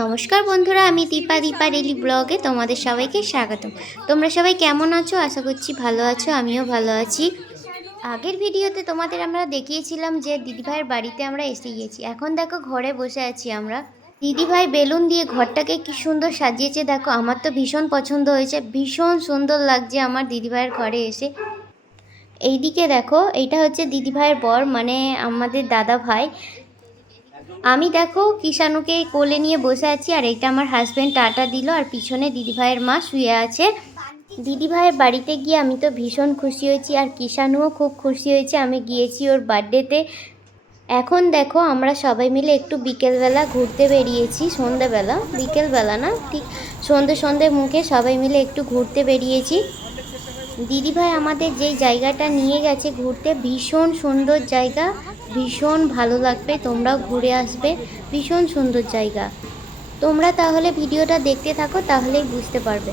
নমস্কার বন্ধুরা, আমি দীপা দীপা ডেলি ব্লগে তোমাদের সবাইকে স্বাগতম। তোমরা সবাই কেমন আছো? আশা করছি ভালো আছো, আমিও ভালো আছি। আগের ভিডিওতে তোমাদের আমরা দেখিয়েছিলাম যে দিদিভাইয়ের বাড়িতে আমরা এসে গিয়েছি। এখন দেখো ঘরে বসে আছি আমরা। দিদিভাই বেলুন দিয়ে ঘরটাকে কি সুন্দর সাজিয়েছে। দেখো, আমার তো ভীষণ পছন্দ হয়েছে। ভীষণ সুন্দর লাগছে আমার দিদিভাইয়ের ঘরে এসে। এইদিকে দেখো, এইটা হচ্ছে দিদিভাইয়ের বর মানে আমাদের দাদা ভাই আমি দেখো কিষাণুকে কোলে নিয়ে বসে আছি, আর এটা আমার হাজব্যান্ড টাটা দিল, আর পিছনে দিদিভাইয়ের মা শুয়ে আছে। দিদিভাইয়ের বাড়িতে গিয়ে আমি তো ভীষণ খুশি হয়েছি, আর কিষাণুও খুব খুশি হয়েছে, আমি গিয়েছি ওর বার্থডেতে। এখন দেখো আমরা সবাই মিলে একটু বিকেলবেলা ঘুরতে বেরিয়েছি, সন্ধেবেলা, বিকেলবেলা না, ঠিক সন্ধে সন্ধে মুখে সবাই মিলে একটু ঘুরতে বেরিয়েছি। দিদিভাই আমাদের যেই জায়গাটা নিয়ে গেছে ঘুরতে, ভীষণ সুন্দর জায়গা। ভীষণ ভালো লাগবে, তোমরাও ঘুরে আসবে। ভীষণ সুন্দর জায়গা। তোমরা তাহলে ভিডিওটা দেখতে থাকো, তাহলেই বুঝতে পারবে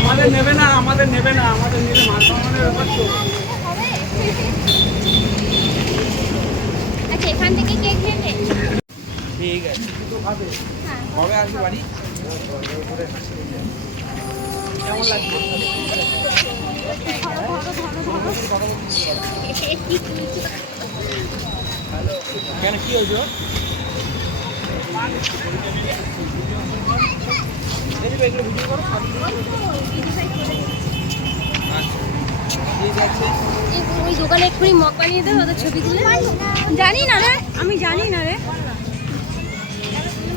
আমাদের নেবে না আমাদের নেবে না আমাদের নিলে মাছ মামানের ব্যাপার তো। আচ্ছা এখান থেকে কে খেয়ে ঠিক আছে। খাবে কবে আসবে বাড়ি? কেমন লাগছে? কেন কি হয়েছে? ভিডিও করো। ওই দোকানে এক্ষুনি মগ বানিয়ে দেবে, ওদের ছবি তুলে জানি না রে, আমি জানি না রে।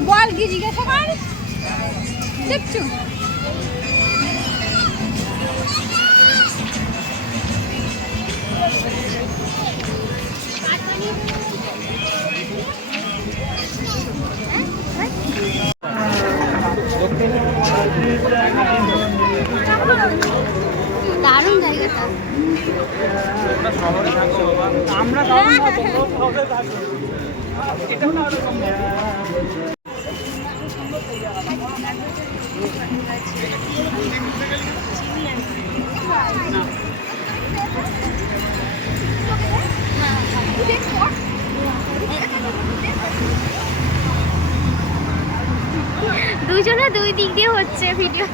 বল, কি জিজ্ঞাসা কর? দেখছ? না আরও সম্ভব দুজনে দুই দিক দিয়ে হচ্ছে ভিডিও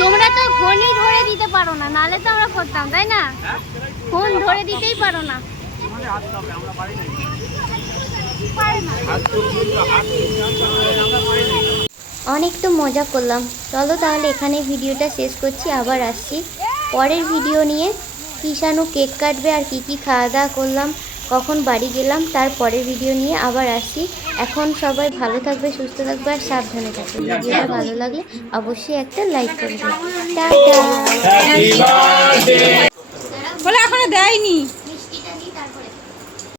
তোমরা তো ফোনই ধরে দিতে পারো না নালে তো আমরা করতাম তাই না? ফোন ধরে দিতেই পারো না। অনেক তো মজা করলাম। চলো তাহলে এখানে ভিডিওটা শেষ করছি, আবার আসছি। পরের ভিডিও নিয়ে কিষাণু কেক কাটবে আর কি কি খাওয়া দাওয়া করলাম। কখন বাড়ি গেলাম তার পরের ভিডিও নিয়ে আবার আসি। এখন সবাই ভালো থাকবে সুস্থ থাকবে আর সাবধানে থাকবে। ভিডিওটা ভালো লাগলে অবশ্যই একটা লাইক করে দেবে টাটা! বলে এখনও দেয়নি।